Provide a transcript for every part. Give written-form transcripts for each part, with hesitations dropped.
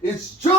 It's John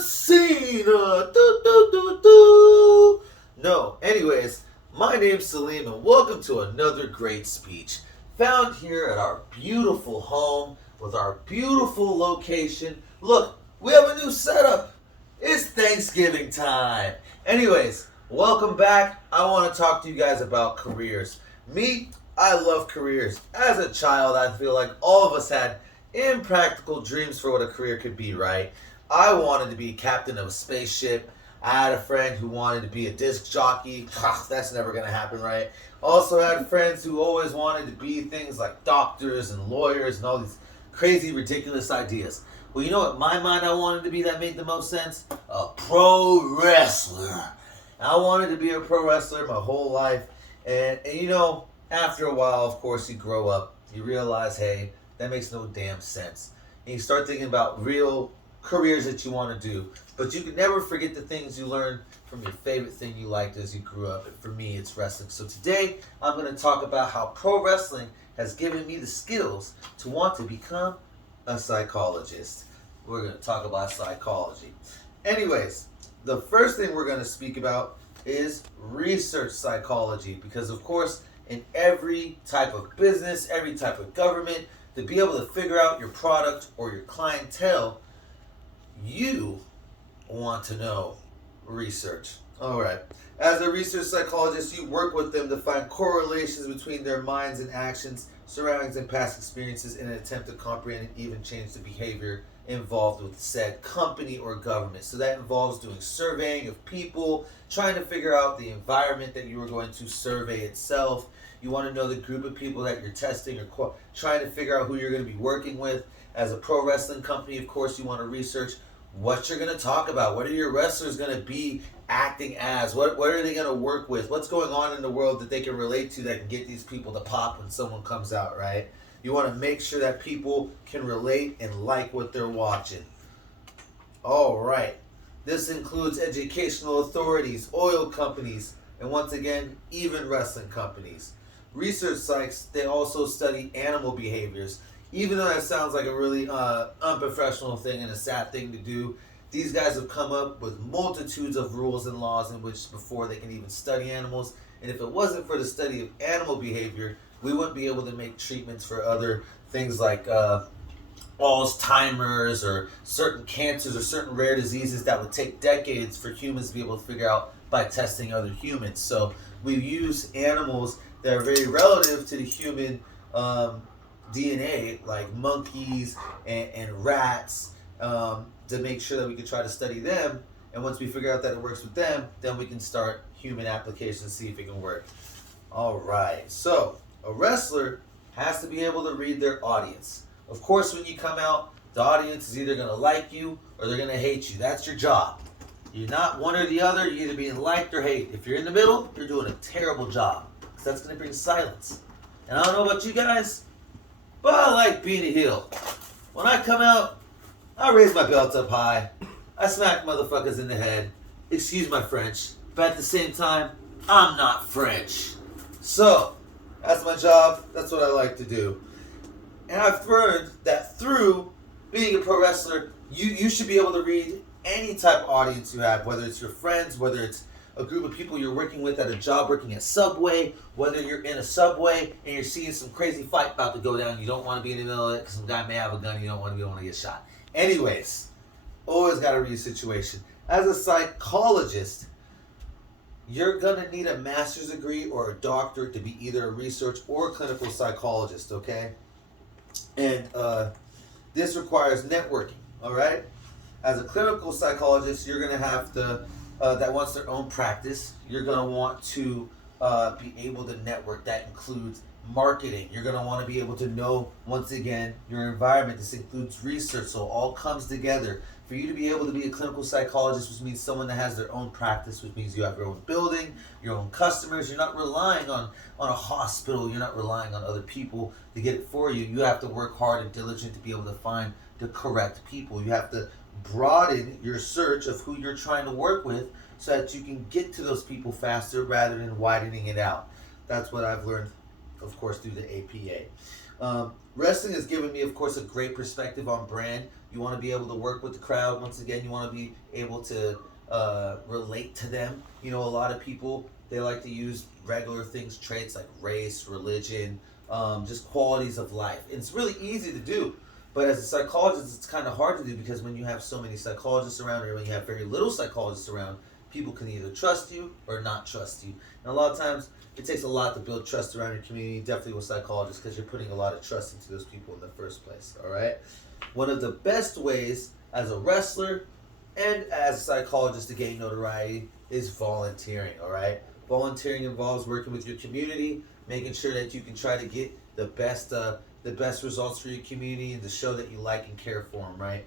Cena. Do, do, do, do. No, anyways, my name's Salim, and welcome to another great speech found here at our beautiful home with our beautiful location. Look, we have a new setup. It's Thanksgiving time. Anyways, welcome back. I want to talk to you guys about careers. Me, I love careers. As a child, I feel like all of us had impractical dreams for what a career could be, right? I wanted to be captain of a spaceship. I had a friend who wanted to be a disc jockey. That's never going to happen, right? Also had friends who always wanted to be things like doctors and lawyers and all these crazy, ridiculous ideas. Well, you know what my mind I wanted to be that made the most sense? A pro wrestler. I wanted to be a pro wrestler my whole life. And you know, after a while, of course, you grow up. You realize, hey, that makes no damn sense. And you start thinking about real careers that you want to do. But you can never forget the things you learned from your favorite thing you liked as you grew up. And for me, it's wrestling. So today, I'm going to talk about how pro wrestling has given me the skills to want to become a psychologist. We're going to talk about psychology. Anyways, the first thing we're going to speak about is research psychology. Because, of course, in every type of business, every type of government, to be able to figure out your product or your clientele, you want to know research. All right. As a research psychologist, you work with them to find correlations between their minds and actions, surroundings, and past experiences in an attempt to comprehend and even change the behavior involved with said company or government. So that involves doing surveying of people, trying to figure out the environment that you are going to survey itself. You want to know the group of people that you're testing or trying to figure out who you're going to be working with. As a pro wrestling company, of course, you want to research what you're going to talk about. What are your wrestlers going to be acting as? What are they going to work with? What's going on in the world that they can relate to that can get these people to pop when someone comes out, right? You want to make sure that people can relate and like what they're watching. All right. This includes educational authorities, oil companies, and once again, even wrestling companies. Research psychs, they also study animal behaviors. Even though that sounds like a really unprofessional thing and a sad thing to do, these guys have come up with multitudes of rules and laws in which before they can even study animals. And if it wasn't for the study of animal behavior, we wouldn't be able to make treatments for other things like Alzheimer's or certain cancers or certain rare diseases that would take decades for humans to be able to figure out by testing other humans. So we use animals that are very relative to the human DNA, like monkeys and rats, to make sure that we can try to study them. And once we figure out that it works with them, then we can start human applications, see if it can work. All right. So a wrestler has to be able to read their audience. Of course, when you come out, the audience is either going to like you or they're going to hate you. That's your job. You're not one or the other. You're either being liked or hated. If you're in the middle, you're doing a terrible job because that's going to bring silence. And I don't know about you guys, but I like being a heel. When I come out, I raise my belt up high. I smack motherfuckers in the head. Excuse my French. But at the same time, I'm not French. So, that's my job. That's what I like to do. And I've learned that through being a pro wrestler, you should be able to read any type of audience you have, whether it's your friends, whether it's a group of people you're working with at a job working at Subway, whether you're in a Subway and you're seeing some crazy fight about to go down, you don't want to be in the middle of it because some guy may have a gun, you don't want to get shot. Anyways, always got to read a situation. As a psychologist, you're going to need a master's degree or a doctorate to be either a research or a clinical psychologist, okay? And this requires networking, all right? As a clinical psychologist, you're going to have to, that wants their own practice, you're going to want to be able to network. That includes marketing. You're going to want to be able to know, once again, your environment. This includes research, so it all comes together. For you to be able to be a clinical psychologist, which means someone that has their own practice, which means you have your own building, your own customers. You're not relying on a hospital. You're not relying on other people to get it for you. You have to work hard and diligent to be able to find the correct people. You have to broaden your search of who you're trying to work with so that you can get to those people faster rather than widening it out. That's what I've learned, of course, through the APA. Wrestling has given me, of course, a great perspective on brand. You want to be able to work with the crowd. Once again, you want to be able to relate to them. You know, a lot of people, they like to use regular things, traits like race, religion, just qualities of life. And it's really easy to do. But as a psychologist, it's kind of hard to do because when you have so many psychologists around or when you have very little psychologists around, people can either trust you or not trust you. And a lot of times, it takes a lot to build trust around your community, definitely with psychologists, because you're putting a lot of trust into those people in the first place, all right? One of the best ways as a wrestler and as a psychologist to gain notoriety is volunteering, all right? Volunteering involves working with your community, making sure that you can try to get the best results for your community and to show that you like and care for them, right?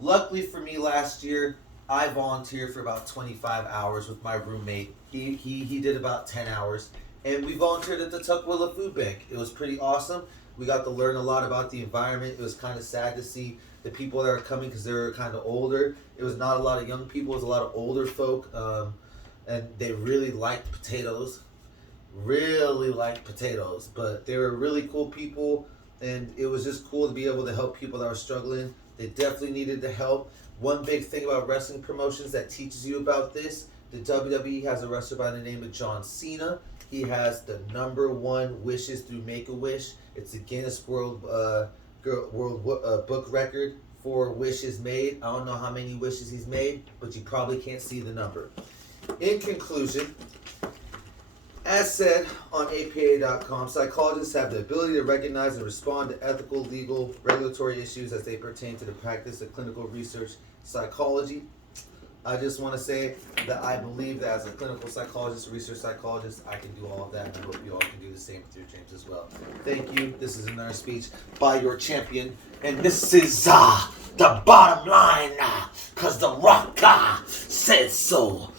Luckily for me last year, I volunteered for about 25 hours with my roommate. He did about 10 hours. And we volunteered at the Tukwila Food Bank. It was pretty awesome. We got to learn a lot about the environment. It was kind of sad to see the people that are coming because they were kind of older. It was not a lot of young people. It was a lot of older folk. And they really liked potatoes. But they were really cool people. And it was just cool to be able to help people that were struggling. They definitely needed the help. One big thing about wrestling promotions that teaches you about this, the WWE has a wrestler by the name of John Cena. He has the #1 wishes through Make-A-Wish. It's a Guinness World Book record for wishes made. I don't know how many wishes he's made, but you probably can't see the number. In conclusion, as said on APA.com, psychologists have the ability to recognize and respond to ethical, legal, regulatory issues as they pertain to the practice of clinical research psychology. I just want to say that I believe that as a clinical psychologist, research psychologist, I can do all of that, and I hope you all can do the same with your dreams as well. Thank you. This is another speech by your champion, and this is the bottom line, because The Rock says so.